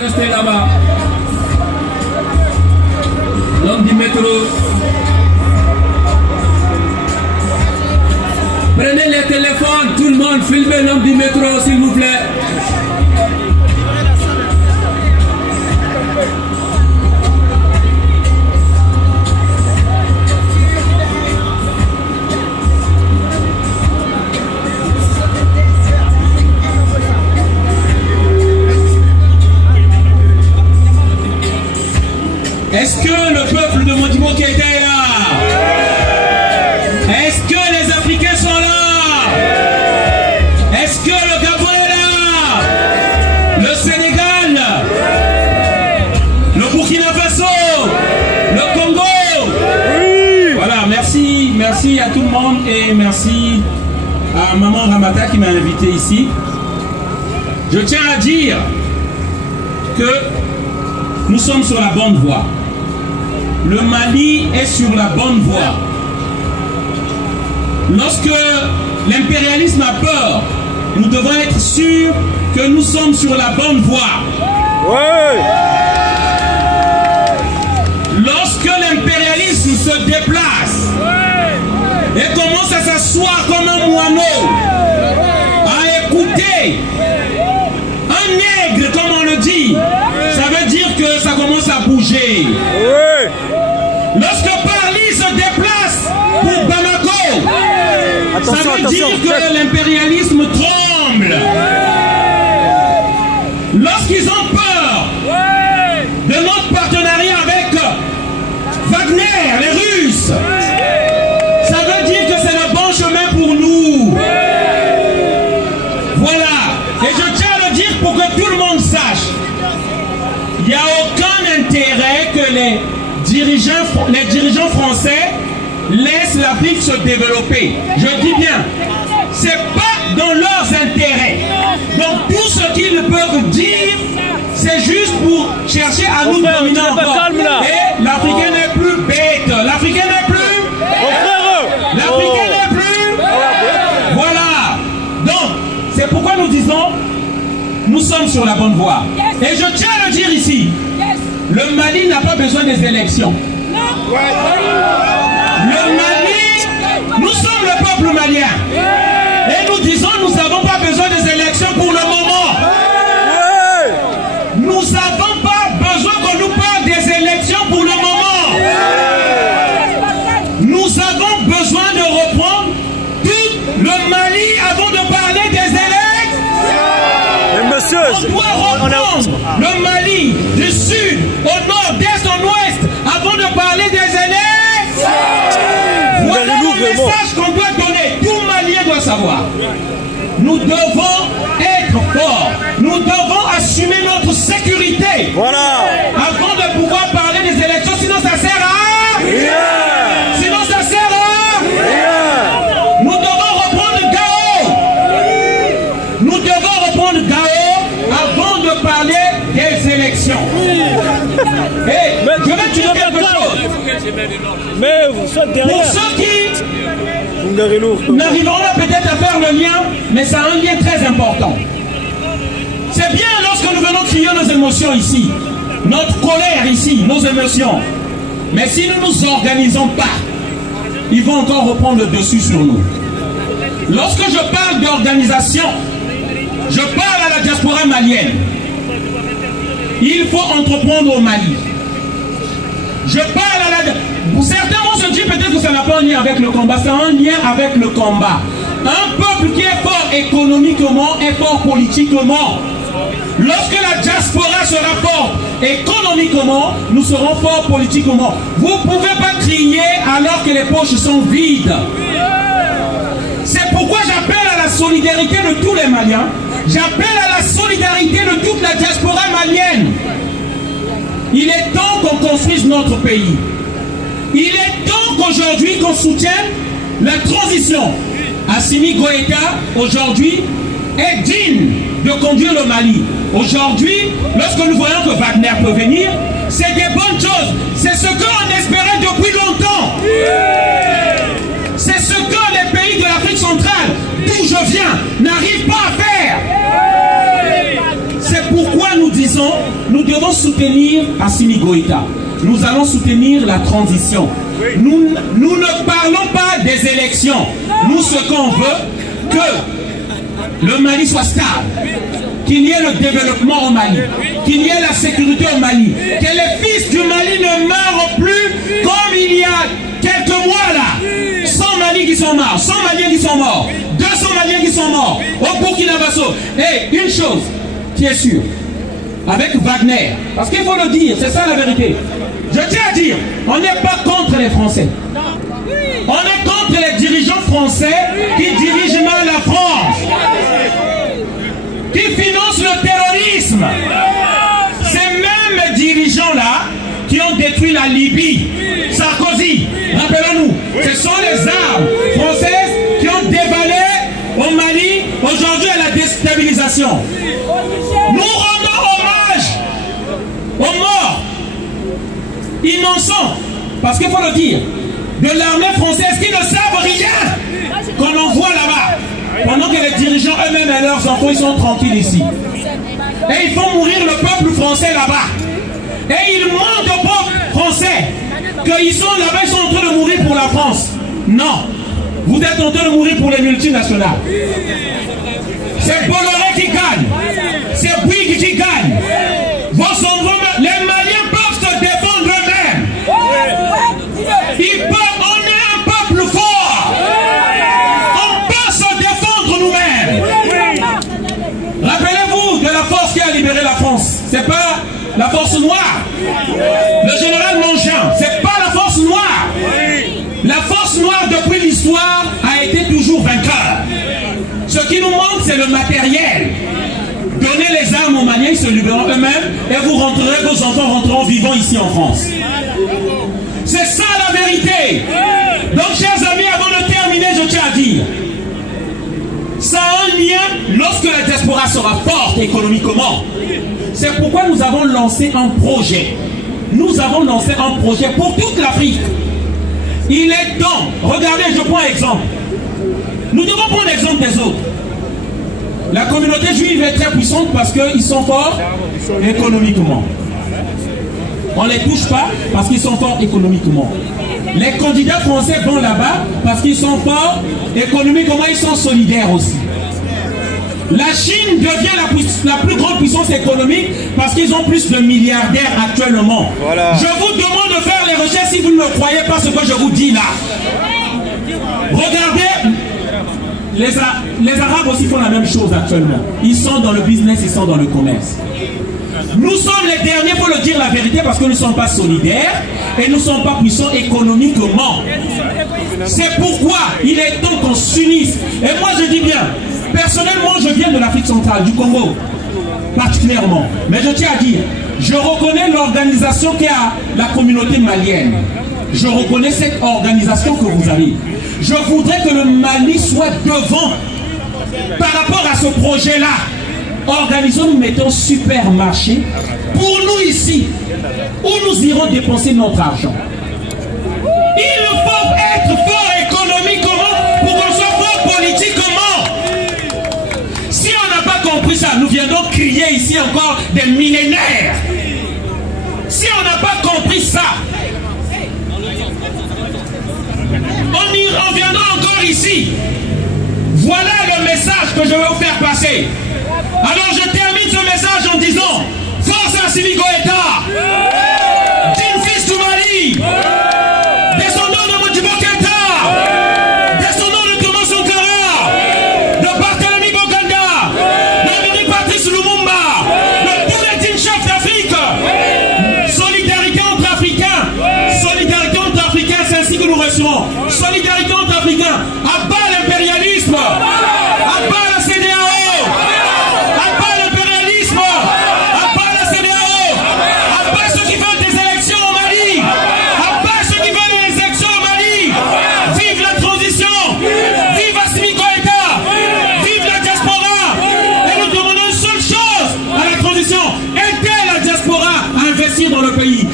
Restez là-bas. L'homme du métro. Prenez les téléphones, tout le monde, filmez l'homme du métro, s'il vous plaît. Est-ce que le peuple de Modibo Keïta est là? Est-ce que les Africains sont là? Est-ce que le Gabon est là? Le Sénégal? Le Burkina Faso? Le Congo? Oui. Voilà, merci à tout le monde et merci à Maman Ramata qui m'a invité ici. Je tiens à dire que nous sommes sur la bonne voie. Le Mali est sur la bonne voie. Lorsque l'impérialisme a peur, nous devons être sûrs que nous sommes sur la bonne voie. Ouais. Lorsque l'impérialisme se déplace et commence à s'asseoir comme un moineau, à écouter un nègre, comme on le dit, ça veut dire que ça commence à bouger. Ouais. Lorsque Paris se déplace pour Bamako, ça veut dire que l'impérialisme tremble. Lorsqu'ils ont peur de notre partenariat avec Wagner, les Russes, ça veut dire que c'est le bon chemin pour nous. Voilà. Et je tiens à le dire pour que tout le monde sache. Il n'y a aucun intérêt que les dirigeants français laissent l'Afrique se développer. Je dis bien, c'est pas dans leurs intérêts. Donc tout ce qu'ils peuvent dire, c'est juste pour chercher à nous dominer encore. Et l'Africain n'est plus bête. L'Africain n'est plus. L'Africain n'est plus. Voilà. Donc, c'est pourquoi nous disons, nous sommes sur la bonne voie. Et je tiens à le dire ici. Le Mali n'a pas besoin des élections. Le Mali, nous sommes le peuple malien. Et nous disons, nous n'avons pas besoin des élections pour le moment. Nous n'avons pas besoin qu'on nous parle des élections pour le moment. Nous avons besoin de reprendre tout le Mali avant de parler des élections. On doit reprendre le Mali du sud au nord, d'est en ouest, avant de parler des élections. Voilà le message qu'on doit donner. Tout Malien doit savoir. Nous devons être forts. Nous devons assumer notre sécurité. Voilà. Avant de pouvoir parler des élections, sinon ça sert à rien. Sinon ça sert à rien. Nous devons reprendre Gao. Nous devons reprendre Gao avant de parler des élections. Hey, je vais te dire quelque chose. Mais vous êtes derrière. Pour ceux qui n'arriveront pas peut-être à faire le lien, mais ça a un lien très important. C'est bien lorsque nous venons crier nos émotions ici, notre colère ici, nos émotions. Mais si nous ne nous organisons pas, ils vont encore reprendre le dessus sur nous. Lorsque je parle d'organisation, je parle à la diaspora malienne. Il faut entreprendre au Mali. Je parle à la... Certains vont se dire peut-être que ça n'a pas un lien avec le combat. Ça a un lien avec le combat. Un peuple qui est fort économiquement est fort politiquement. Lorsque la diaspora sera forte économiquement, nous serons forts politiquement. Vous ne pouvez pas crier alors que les poches sont vides. C'est pourquoi j'appelle à la solidarité de tous les Maliens. J'appelle à la solidarité de toute la diaspora malienne. Il est temps qu'on construise notre pays. Il est temps qu'aujourd'hui qu'on soutienne la transition. Assimi Goïta, aujourd'hui, est digne de conduire le Mali. Aujourd'hui, lorsque nous voyons que Wagner peut venir, c'est des bonnes choses. C'est ce qu'on espérait depuis longtemps. C'est ce que les pays de l'Afrique centrale, d'où je viens, n'arrivent pas à faire. C'est pourquoi nous disons nous devons soutenir Assimi Goïta. Nous allons soutenir la transition. Nous ne parlons pas des élections. Nous, ce qu'on veut, que le Mali soit stable, qu'il y ait le développement au Mali, qu'il y ait la sécurité au Mali, que les fils du Mali ne meurent plus comme il y a quelques mois là. 100 Maliens qui sont morts, 100 Maliens qui sont morts, 200 Maliens qui sont morts au Burkina Faso. Et une chose qui est sûre, avec Wagner, parce qu'il faut le dire, c'est ça la vérité. Je tiens à dire, on n'est pas contre les Français. On est contre les dirigeants français qui dirigent mal la France, qui financent le terrorisme. Ces mêmes dirigeants-là qui ont détruit la Libye, Sarkozy, rappelons-nous, ce sont les armes françaises qui ont déballé au Mali, aujourd'hui à la déstabilisation. Nous rendons hommage aux morts innocents, parce qu'il faut le dire, de l'armée française qui ne savent rien qu'on envoie là-bas, pendant que les dirigeants eux-mêmes et leurs enfants ils sont tranquilles ici. Et ils font mourir le peuple français là-bas. Et ils mentent au peuple français qu'ils sont là-bas, ils sont en train de mourir pour la France. Non, vous êtes en train de mourir pour les multinationales. C'est Bolloré qui gagne, c'est Bouygues qui gagne. Les Maliens peuvent se défendre eux-mêmes. Ils peuvent, on est un peuple fort. On peut se défendre nous-mêmes. Rappelez-vous de la force qui a libéré la France. C'est pas la force noire. Le général Mangin, c'est pas la force noire. La force noire depuis l'histoire a été toujours vainqueur. Ce qui nous manque, c'est le matériel. Donnez les armes aux Maliens, ils se libéreront eux-mêmes et vous rentrerez, vos enfants rentreront vivants ici en France. C'est ça la vérité. Donc, chers amis, avant de terminer, je tiens à dire, ça a un lien lorsque la diaspora sera forte économiquement. C'est pourquoi nous avons lancé un projet. Nous avons lancé un projet pour toute l'Afrique. Il est temps, regardez, je prends un exemple. Nous devons prendre l'exemple des autres. La communauté juive est très puissante parce qu'ils sont forts économiquement. On ne les touche pas parce qu'ils sont forts économiquement. Les candidats français vont là-bas parce qu'ils sont forts économiquement, ils sont solidaires aussi. La Chine devient la plus grande puissance économique parce qu'ils ont plus de milliardaires actuellement. Voilà. Je vous demande de faire les recherches si vous ne me croyez pas ce que je vous dis là. Regardez, les Arabes aussi font la même chose actuellement. Ils sont dans le business, ils sont dans le commerce. Nous sommes les derniers, il faut le dire la vérité, parce que nous ne sommes pas solidaires et nous ne sommes pas puissants économiquement. C'est pourquoi il est temps qu'on s'unisse. Et moi je dis bien, personnellement je viens de l'Afrique centrale, du Congo particulièrement. Mais je tiens à dire, je reconnais l'organisation qu'il y a à la communauté malienne. Je reconnais cette organisation que vous avez. Je voudrais que le Mali soit devant par rapport à ce projet-là. Organisons, nous mettons supermarché pour nous ici, où nous irons dépenser notre argent. Il faut être fort économiquement pour qu'on soit fort politiquement. Si on n'a pas compris ça, nous viendrons crier ici encore des millénaires. Si on n'a pas compris ça, on y reviendra encore ici. Voilà le message que je vais vous faire passer. Alors je termine ce message en disant: force à Assimi Goïta, digne fils du Mali, descendant de Modibo Keïta, descendant de Thomas Sankara, de Barthélemy Bokanda, d'Amiri Patrice Lumumba, de tous les dignes chefs d'Afrique. Solidarité entre Africains, c'est ainsi que nous resterons. Solidarité entre Africains, à bas l'impérialisme, à bas la CEDEAO. Dans le pays,